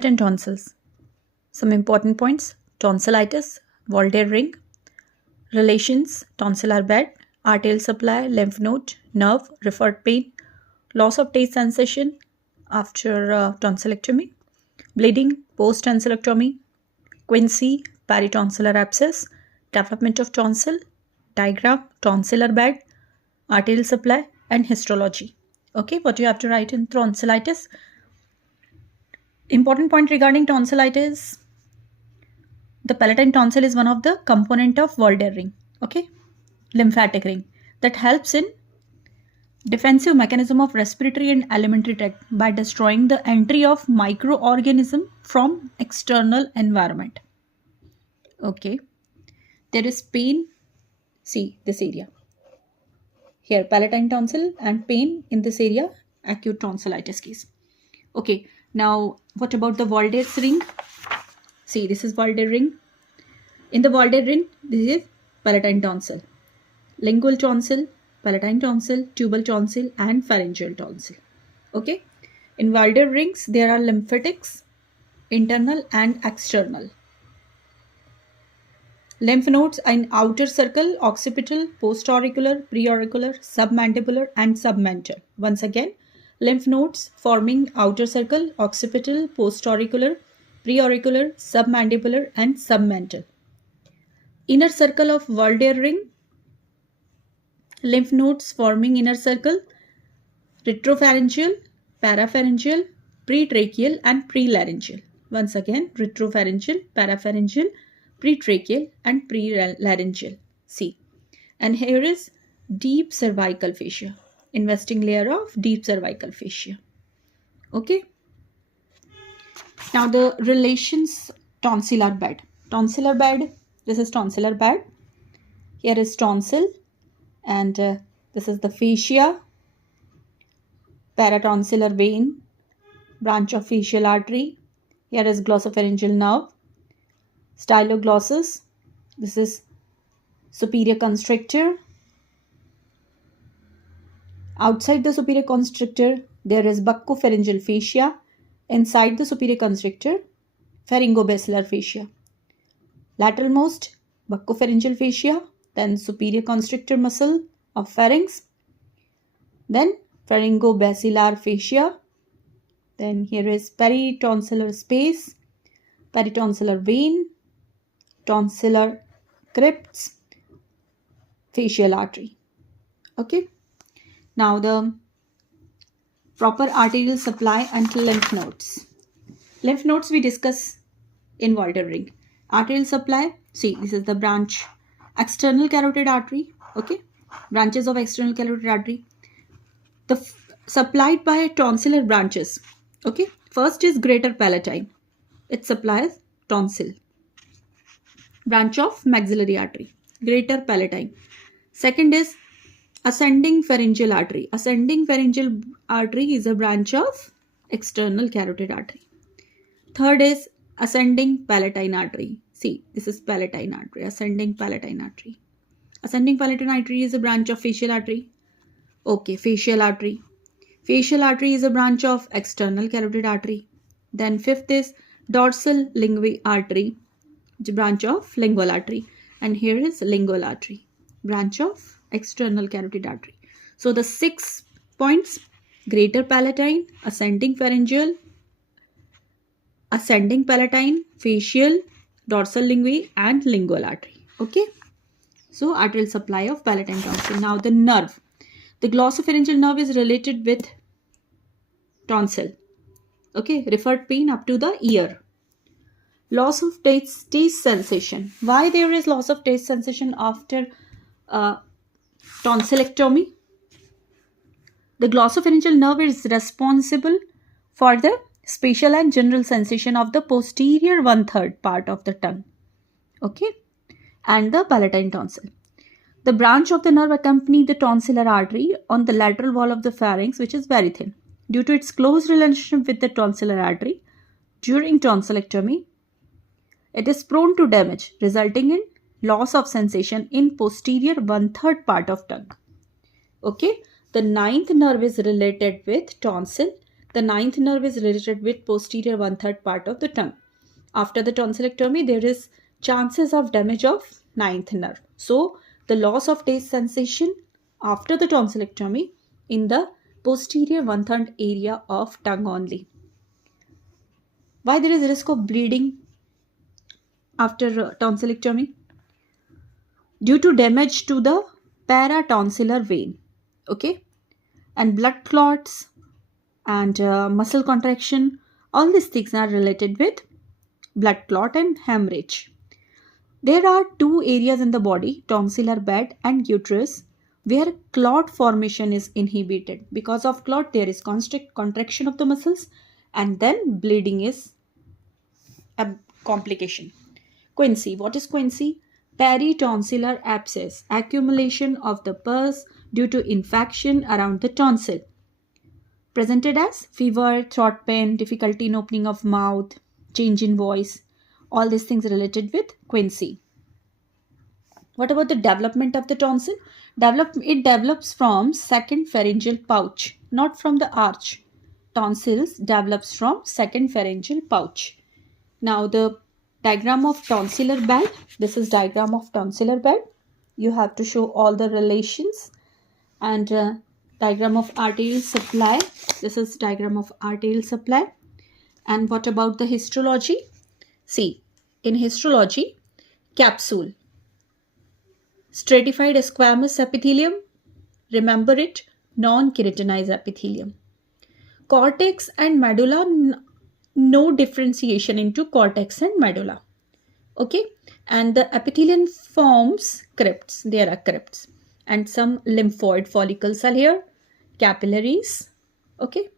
Palatine tonsils. Some important points: tonsillitis, Voltaire ring, relations, tonsillar bed, arterial supply, lymph node, nerve, referred pain, loss of taste sensation after tonsillectomy, bleeding post tonsillectomy, quinsy, peritonsillar abscess, development of tonsil, diagram, tonsillar bed, arterial supply, and histology. Okay, what you have to write in tonsillitis? Important point regarding tonsillitis: the palatine tonsil is one of the component of Voltaire ring, okay, lymphatic ring, that helps in defensive mechanism of respiratory and alimentary tract by destroying the entry of microorganism from external environment. Okay, there is pain. See this area here, palatine tonsil, and pain in this area, acute tonsillitis case. Okay, now what about the Voltaire's ring? See, this is Voltaire ring. In the Voltaire ring, this is palatine tonsil, lingual tonsil, palatine tonsil, tubal tonsil, and pharyngeal tonsil. Okay, in Voltaire rings there are lymphatics, internal and external. Lymph nodes in outer circle, occipital, postauricular, preauricular, submandibular, and submental. Once again, lymph nodes forming outer circle, occipital, postauricular, preauricular, submandibular, and submental. Inner circle of Voltaire ring, lymph nodes forming inner circle, retropharyngeal, parapharyngeal, pretracheal, and prelaryngeal. Once again, retropharyngeal, parapharyngeal, pretracheal, and prelaryngeal. See, and here is deep cervical fascia, investing layer of deep cervical fascia. Okay. Now the relations, tonsillar bed. Tonsillar bed, this is tonsillar bed. Here is tonsil, and this is the fascia, paratonsillar vein, branch of facial artery. Here is glossopharyngeal nerve, styloglossus. This is superior constrictor. Outside the superior constrictor, there is buccopharyngeal fascia. Inside the superior constrictor, pharyngobasilar fascia. Lateralmost, buccopharyngeal fascia, then superior constrictor muscle of pharynx, then pharyngobasilar fascia. Then here is peritonsillar space, peritonsillar vein, tonsillar crypts, facial artery. Okay. Now the proper arterial supply and lymph nodes. Lymph nodes we discuss in Voltaire ring. Arterial supply, see, this is the branch, external carotid artery. Okay, branches of external carotid artery. Supplied by tonsillar branches. Okay, first is greater palatine. It supplies tonsil. Branch of maxillary artery, greater palatine. Second is ascending pharyngeal artery. Ascending pharyngeal artery is a branch of external carotid artery. Third is ascending palatine artery. See, this is palatine artery, ascending palatine artery. Ascending palatine artery is a branch of facial artery. Okay, facial artery. Facial artery is a branch of external carotid artery. Then fifth is dorsal lingual artery, branch of lingual artery. And here is lingual artery, branch of external carotid artery. So the 6 points: greater palatine, ascending pharyngeal, ascending palatine, facial, dorsal lingual, and lingual artery. Okay. So arterial supply of palatine tonsil. Now the nerve. The glossopharyngeal nerve is related with tonsil. Okay, referred pain up to the ear. Loss of taste sensation. Why there is loss of taste sensation after tonsillectomy? The glossopharyngeal nerve is responsible for the spatial and general sensation of the posterior 1/3 part of the tongue. Okay, and the palatine tonsil. The branch of the nerve accompanies the tonsillar artery on the lateral wall of the pharynx, which is very thin. Due to its close relationship with the tonsillar artery, during tonsillectomy, it is prone to damage, resulting in loss of sensation in posterior 1/3 part of tongue. Okay, the 9th nerve is related with tonsil, The ninth nerve is related with posterior 1/3 part of the tongue. After the tonsillectomy, there is chances of damage of ninth nerve. So the loss of taste sensation after the tonsillectomy in the posterior 1/3 area of tongue only. Why there is risk of bleeding after tonsillectomy? Due to damage to the paratonsillar vein, okay, and blood clots and muscle contraction. All these things are related with blood clot and hemorrhage. There are two areas in the body, tonsillar bed and uterus, where clot formation is inhibited. Because of clot, there is constant contraction of the muscles, and then bleeding is a complication. Quinsy. What is quinsy? Peritonsillar abscess, accumulation of the pus due to infection around the tonsil. Presented as fever, throat pain, difficulty in opening of mouth, change in voice. All these things related with quinsy. What about the development of the tonsil? It develops from second pharyngeal pouch, not from the arch. Tonsils develops from second pharyngeal pouch. Now the diagram of tonsillar bed. This is diagram of tonsillar bed. You have to show all the relations. And diagram of arterial supply. This is diagram of arterial supply. And what about the histology? See, in histology, capsule, stratified squamous epithelium. Remember it, non-keratinized epithelium. Cortex and medulla, no differentiation into cortex and medulla. Okay, and the epithelium forms crypts. There are crypts and some lymphoid follicles are here, capillaries. Okay,